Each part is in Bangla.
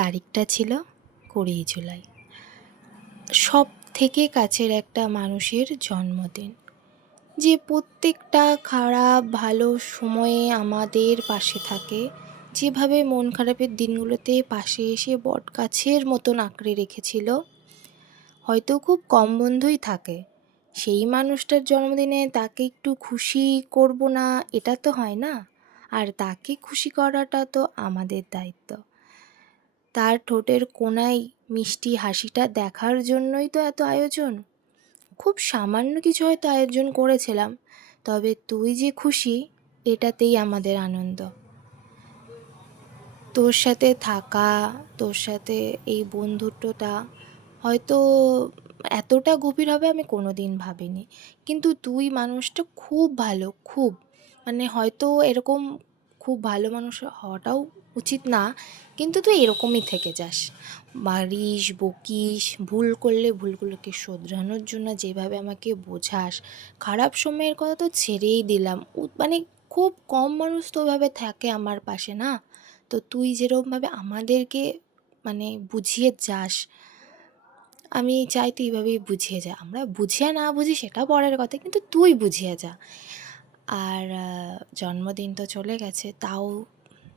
তারিখটা ছিল 20 জুলাই। সব থেকে কাছের একটা মানুষের জন্মদিন, যে প্রত্যেকটা খারাপ ভালো সময়ে আমাদের পাশে থাকে, যেভাবে মন খারাপের দিনগুলোতে পাশে এসে বটগাছের মতন আঁকড়ে রেখেছিল। হয়তো খুব কম বন্ধুই থাকে, সেই মানুষটার জন্মদিনে তাকে একটু খুশি করব না, এটা তো হয় না। আর তাকে খুশি করাটা তো আমাদের দায়িত্ব। তার ঠোঁটের কোণায় মিষ্টি হাসিটা দেখার জন্যই তো এত আয়োজন। খুব সামান্য কিছু হয়তো আয়োজন করেছিলাম, তবে তুই যে খুশি এটাতেই আমাদের আনন্দ। তোর সাথে থাকা, তোর সাথে এই বন্ধুত্বটা হয়তো এতটা গভীর হবে আমি কোনো দিন ভাবিনি। কিন্তু তুই মানুষটা খুব ভালো, খুব, মানে হয়তো এরকম খুব ভালো মানুষ হওয়াটাও উচিত না, কিন্তু তুই এরকমই থেকে যাস। মারিস, বকিস, ভুল করলে ভুলগুলোকে শোধরানোর জন্য যেভাবে আমাকে বোঝাস, খারাপ সময়ের কথা তো ছেড়েই দিলাম, মানে খুব কম মানুষ তো ওভাবে থাকে আমার পাশে, না? তো তুই যেরকমভাবে আমাদেরকে মানে বুঝিয়ে যাস, আমি চাই তুই এইভাবেই বুঝিয়ে যা। আমরা বুঝি আর না বুঝি সেটা পরের কথা, কিন্তু তুই বুঝিয়ে যা। আর জন্মদিন তো চলে গেছে, তাও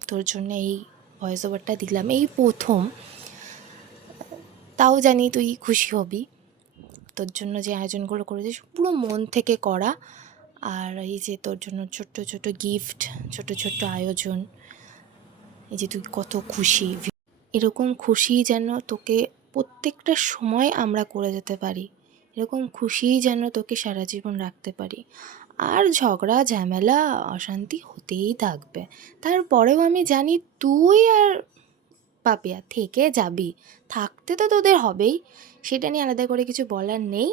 তোর জন্য এই ভয়েস ওভারটা দিলাম, এই প্রথম। তাও জানি তুই খুশি হবি। তোর জন্য যে আয়োজনগুলো করেছিস পুরো মন থেকে করা। আর এই যে তোর জন্য ছোট্ট ছোট্ট গিফট, ছোট্ট ছোট্ট আয়োজন, এই যে তুই কত খুশি, এরকম খুশি যেন তোকে প্রত্যেকটা সময় আমরা করে যেতে পারি, এরকম খুশিই যেন তোকে সারা জীবন রাখতে পারি। আর ঝগড়া ঝামেলা অশান্তি হতেই থাকবে, তারপরেও আমি জানি তুই আর পাপিয়া থেকে যাবি, থাকতে তো তোদের হবেই, সেটা নিয়ে আলাদা করে কিছু বলার নেই।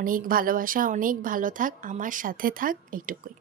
অনেক ভালোবাসা, অনেক ভালো থাক, আমার সাথে থাক, এইটুকুই।